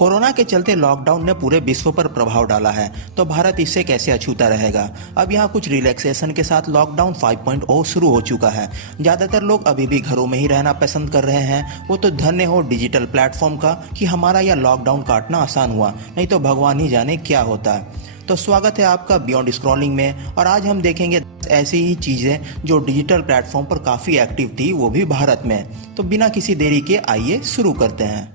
Corona के चलते lockdown ने पूरे विश्व पर प्रभाव डाला है, तो भारत इससे कैसे अछूता रहेगा। अब यहाँ कुछ रिलैक्सेशन के साथ लॉकडाउन 5.0 शुरू हो चुका है। ज़्यादातर लोग अभी भी घरों में ही रहना पसंद कर रहे हैं। वो तो धन्य हो डिजिटल प्लेटफॉर्म का कि हमारा यह लॉकडाउन काटना आसान हुआ, नहीं तो भगवान ही जाने क्या होता। तो स्वागत है आपका बियॉन्ड स्क्रॉलिंग में, और आज हम देखेंगे ऐसी ही चीज़ें जो डिजिटल प्लेटफॉर्म पर काफ़ी एक्टिव थी, वो भी भारत में। तो बिना किसी देरी के आइए शुरू करते हैं।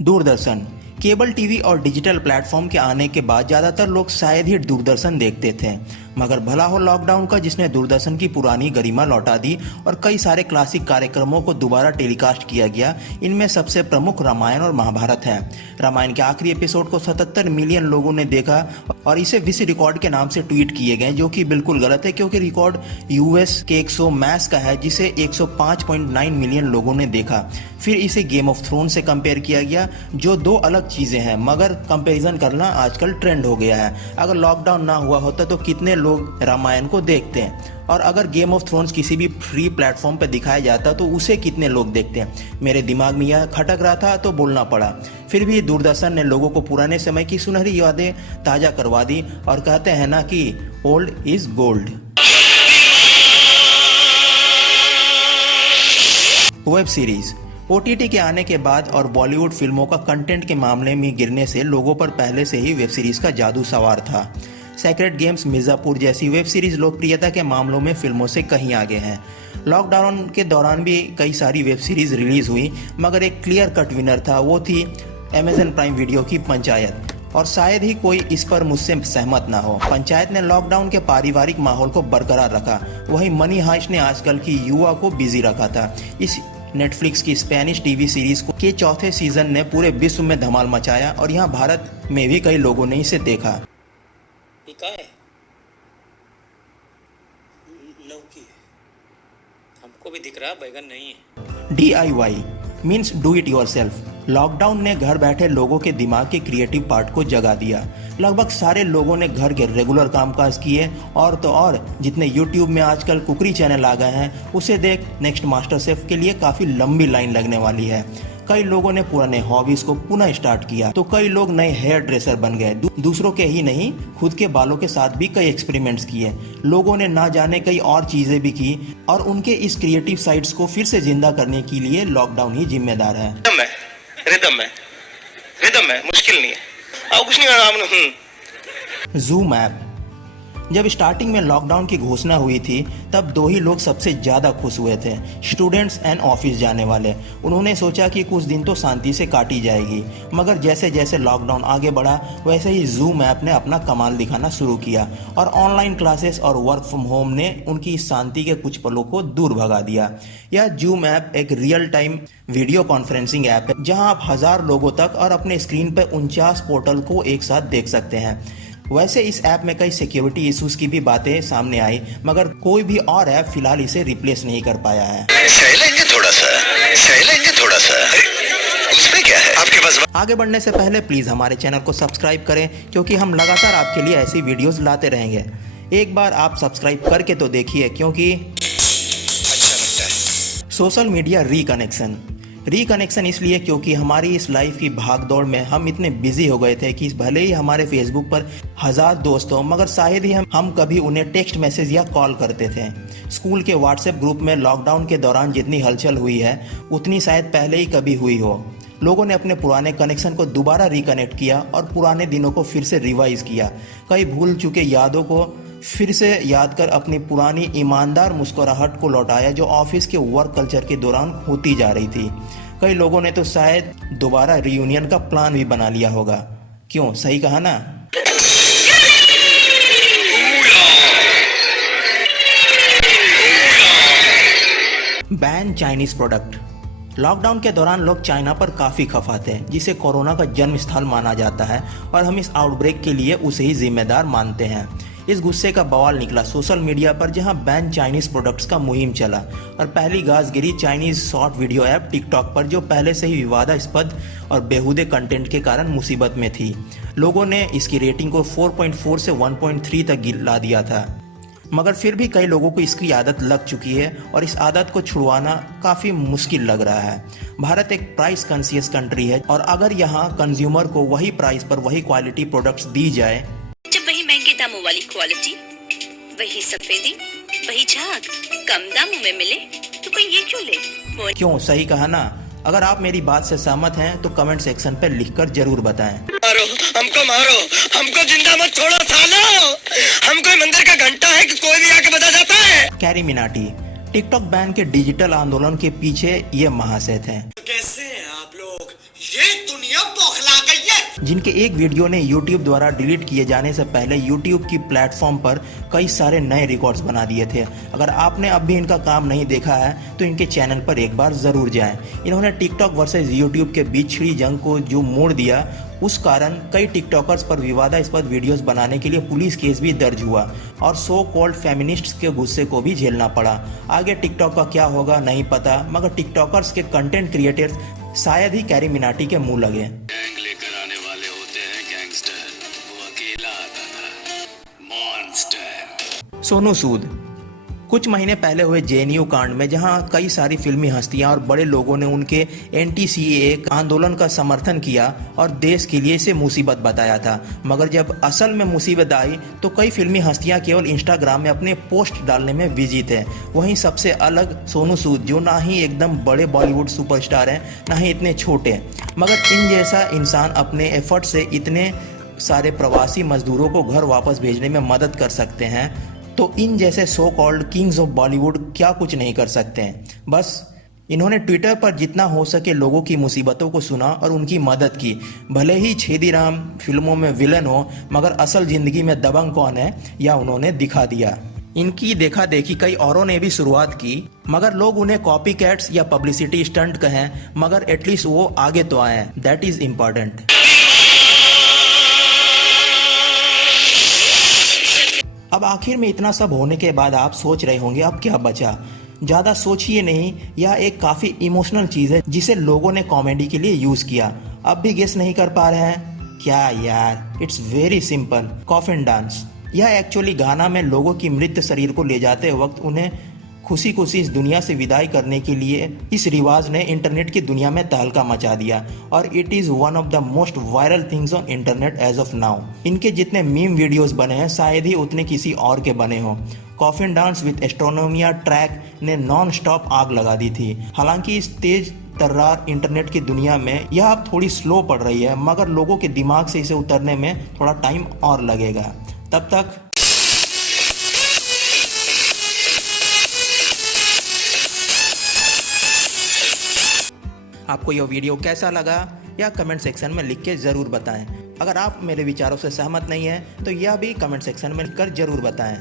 दूरदर्शन, केबल टीवी और डिजिटल प्लेटफॉर्म के आने के बाद ज़्यादातर लोग शायद ही दूरदर्शन देखते थे, मगर भला हो लॉकडाउन का जिसने दूरदर्शन की पुरानी गरिमा लौटा दी और कई सारे क्लासिक कार्यक्रमों को दोबारा टेलीकास्ट किया गया। इनमें सबसे प्रमुख रामायण और महाभारत है। रामायण के आखिरी एपिसोड को 77 मिलियन लोगों ने देखा और इसे विश्व रिकॉर्ड के नाम से ट्वीट किए गए, जो कि बिल्कुल गलत है, क्योंकि रिकॉर्ड यूएस के 100 मैच का है, जिसे 105.9 मिलियन लोगों ने देखा। फिर इसे गेम ऑफ थ्रोन से कंपेयर किया गया, जो दो अलग चीज़ें हैं, मगर कंपैरिजन करना आजकल ट्रेंड हो गया है। अगर लॉकडाउन ना हुआ होता तो कितने लोग रामायण को देखते हैं, और अगर गेम ऑफ थ्रोन्स किसी भी फ्री प्लेटफॉर्म पर दिखाया जाता तो उसे कितने लोग देखते हैं। मेरे दिमाग में यह खटक रहा था तो बोलना पड़ा। फिर भी दूरदर्शन ने लोगों को पुराने समय की सुनहरी यादें ताज़ा करवा दी, और कहते हैं ना कि old is gold. Web series OTT के आने के बाद और बॉलीवुड फिल्मों का कंटेंट के मामले में गिरने से लोगों पर पहले से ही वेब सीरीज का जादू सवार था। सेक्रेट गेम्स, मिर्जापुर जैसी वेब सीरीज लोकप्रियता के मामलों में फिल्मों से कहीं आगे हैं। लॉकडाउन के दौरान भी कई सारी वेब सीरीज रिलीज हुई, मगर एक क्लियर कट विनर था, वो थी अमेजन प्राइम वीडियो की पंचायत। और शायद ही कोई इस पर मुझसे सहमत ना हो। पंचायत ने लॉकडाउन के पारिवारिक माहौल को बरकरार रखा। वहीं मनी हाइस्ट ने आजकल की युवा को बिजी रखा था। इस नेटफ्लिक्स की स्पेनिश टीवी सीरीज के चौथे सीजन ने पूरे विश्व में धमाल मचाया, और यहाँ भारत में भी कई लोगों ने इसे देखा। है लौकी है, हमको भी दिख रहा, बैगन नहीं है। DIY means do it yourself. Lockdown ने घर बैठे लोगों के दिमाग के क्रिएटिव पार्ट को जगा दिया। लगभग सारे लोगों ने घर के रेगुलर कामकाज किए, और तो और जितने YouTube में आजकल कुकरी चैनल आ गए हैं, उसे देख नेक्स्ट मास्टर शेफ के लिए काफ़ी लंबी लाइन लगने वाली है। कई लोगों ने पुराने हॉबीज को पुनः स्टार्ट किया, तो कई लोग नए हेयर ड्रेसर बन गए। दूसरों के ही नहीं, खुद के बालों के साथ भी कई एक्सपेरिमेंट्स किए। लोगों ने ना जाने कई और चीजें भी की, और उनके इस क्रिएटिव साइड्स को फिर से जिंदा करने के लिए लॉकडाउन ही जिम्मेदार है। रिदम है, मुश्किल नहीं है। कुछ नहीं करना। जूम ऐप, जब स्टार्टिंग में लॉकडाउन की घोषणा हुई थी तब दो ही लोग सबसे ज़्यादा खुश हुए थे, स्टूडेंट्स एंड ऑफिस जाने वाले। उन्होंने सोचा कि कुछ दिन तो शांति से काटी जाएगी, मगर जैसे जैसे लॉकडाउन आगे बढ़ा वैसे ही जूम ऐप ने अपना कमाल दिखाना शुरू किया, और ऑनलाइन क्लासेस और वर्क फ्रॉम होम ने उनकी इस शांति के कुछ पलों को दूर भगा दिया। यह जूम ऐप एक real time video conferencing app है, जहाँ आप 1000 लोगों तक और अपने स्क्रीन पर 49 पोर्टल को एक साथ देख सकते हैं। वैसे इस ऐप में कई सिक्योरिटी इश्यूज की भी बातें सामने आई, मगर कोई भी और ऐप फिलहाल इसे रिप्लेस नहीं कर पाया है। थोड़ा सा उसमें क्या है आपके पास? आगे बढ़ने से पहले प्लीज हमारे चैनल को सब्सक्राइब करें, क्योंकि हम लगातार आपके लिए ऐसी वीडियोस लाते रहेंगे। एक बार आप सब्सक्राइब करके तो देखिए, क्योंकि अच्छा लगता है। सोशल मीडिया रिकनेक्शन इसलिए क्योंकि हमारी इस लाइफ की भागदौड़ में हम इतने बिजी हो गए थे कि भले ही हमारे फेसबुक पर 1000 दोस्त हो, मगर शायद ही हम कभी उन्हें टेक्स्ट मैसेज या कॉल करते थे। स्कूल के व्हाट्सएप ग्रुप में लॉकडाउन के दौरान जितनी हलचल हुई है, उतनी शायद पहले ही कभी हुई हो। लोगों ने अपने पुराने कनेक्शन को दोबारा रिकनेक्ट किया और पुराने दिनों को फिर से रिवाइज किया। कई भूल चुके यादों को फिर से याद कर अपनी पुरानी ईमानदार मुस्कुराहट को लौटाया, जो ऑफिस के वर्क कल्चर के दौरान होती जा रही थी। कई लोगों ने तो शायद दोबारा रियूनियन का प्लान भी बना लिया होगा। क्यों, सही कहा ना? Ban Chinese product. लॉकडाउन के दौरान लोग चाइना पर काफ़ी खफा थे, जिसे कोरोना का जन्म स्थल माना जाता है, और हम इस आउटब्रेक के लिए उसे ही जिम्मेदार मानते हैं। इस गुस्से का बवाल निकला सोशल मीडिया पर, जहां बैन चाइनीज प्रोडक्ट्स का मुहिम चला, और पहली गाज गिरी Chinese short video app TikTok पर, जो पहले से ही विवादास्पद और बेहुदे कंटेंट के कारण मुसीबत में थी। लोगों ने इसकी रेटिंग को 4.4 से 1.3 तक गिरा दिया था। मगर फिर भी कई लोगों को इसकी आदत लग चुकी है और इस आदत को छुड़वाना काफ़ी मुश्किल लग रहा है। भारत एक प्राइस कॉन्शियस कंट्री है और अगर यहाँ कंज्यूमर को वही प्राइस पर वही क्वालिटी प्रोडक्ट्स दी जाए, जब वही महंगे दामों वाली क्वालिटी, वही सफेदी, वही झाग कम दामों में मिले तो कोई ये क्यों ले? क्यों, सही कहा ना। अगर आप मेरी बात से सहमत हैं तो कमेंट सेक्शन पर लिखकर जरूर बताएं। मारो, हमको जिंदा मत छोड़ो सालो। हम कोई मंदिर का घंटा है कि कोई भी आके बजा जाता है। कैरी मिनाटी टिकटॉक बैन के डिजिटल आंदोलन के पीछे ये महाशय हैं। कैसे हैं आप लोग? ये दुनिया बौखला गई है। जिनके एक वीडियो ने YouTube द्वारा डिलीट किए जाने से पहले YouTube की प्लेटफॉर्म पर कई सारे नए रिकॉर्ड्स बना दिए थे। अगर आपने अब भी इनका काम नहीं देखा है तो इनके चैनल पर एक बार ज़रूर जाएं। इन्होंने टिकटॉक वर्सेस YouTube के बीच छिड़ी जंग को जो मोड़ दिया, उस कारण कई टिकटॉकर्स पर विवादास्पद वीडियोस बनाने के लिए पुलिस केस भी दर्ज हुआ और सो कॉल्ड फेमिनिस्ट्स के गुस्से को भी झेलना पड़ा। आगे टिकटॉक का क्या होगा नहीं पता, मगर टिकटॉकर्स के कंटेंट क्रिएटर्स शायद ही कैरी मिनाटी के मुंह लगे। गैंग लेकर आने वाले होते हैं गैंगस्टर, वो अकेला आता था मॉन्स्टर। सोनू सूद कुछ महीने पहले हुए जेएनयू कांड में जहां कई सारी फिल्मी हस्तियां और बड़े लोगों ने उनके एंटी-सीएए आंदोलन का समर्थन किया और देश के लिए इसे मुसीबत बताया था, मगर जब असल में मुसीबत आई तो कई फिल्मी हस्तियां केवल इंस्टाग्राम में अपने पोस्ट डालने में बिजी थे। वहीं सबसे अलग सोनू सूद, जो ना ही एकदम बड़े बॉलीवुड सुपरस्टार हैं ना ही इतने छोटे, मगर इन जैसा इंसान अपने एफर्ट से इतने सारे प्रवासी मजदूरों को घर वापस भेजने में मदद कर सकते हैं, तो इन जैसे so called Kings of Bollywood क्या कुछ नहीं कर सकते हैं। बस इन्होंने ट्विटर पर जितना हो सके लोगों की मुसीबतों को सुना और उनकी मदद की। भले ही छेदीराम फिल्मों में विलन हो, मगर असल जिंदगी में दबंग कौन है या उन्होंने दिखा दिया। इनकी देखा देखी कई औरों ने भी शुरुआत की, मगर लोग उन्हें कॉपी कैट्स या पब्लिसिटी स्टंट कहें, मगर एटलीस्ट वो आगे तो आए, दैट इज इम्पॉर्टेंट। अब आखिर में इतना सब होने के बाद आप सोच रहे होंगे अब क्या बचा। ज़्यादा सोचिए नहीं, यह एक काफ़ी इमोशनल चीज़ है जिसे लोगों ने कॉमेडी के लिए यूज़ किया। अब भी गेस नहीं कर पा रहे हैं क्या यार? It's very simple, coffin dance. यह एक्चुअली गाना में लोगों की मृत शरीर को ले जाते वक्त उन्हें खुशी खुशी इस दुनिया से विदाई करने के लिए इस रिवाज ने इंटरनेट की दुनिया में तहलका मचा दिया और it is one of the most viral things on internet as of now. इनके जितने मीम वीडियोस बने हैं शायद ही उतने किसी और के बने हों। कॉफिन डांस विद एस्ट्रोनोमिया ट्रैक ने नॉन स्टॉप आग लगा दी थी। हालांकि इस तेज तर्रार इंटरनेट की दुनिया में यह अब थोड़ी स्लो पड़ रही है, मगर लोगों के दिमाग से इसे उतरने में थोड़ा टाइम और लगेगा। तब तक आपको यह वीडियो कैसा लगा या कमेंट सेक्शन में लिख के ज़रूर बताएं। अगर आप मेरे विचारों से सहमत नहीं हैं तो यह भी कमेंट सेक्शन में लिखकर ज़रूर बताएं।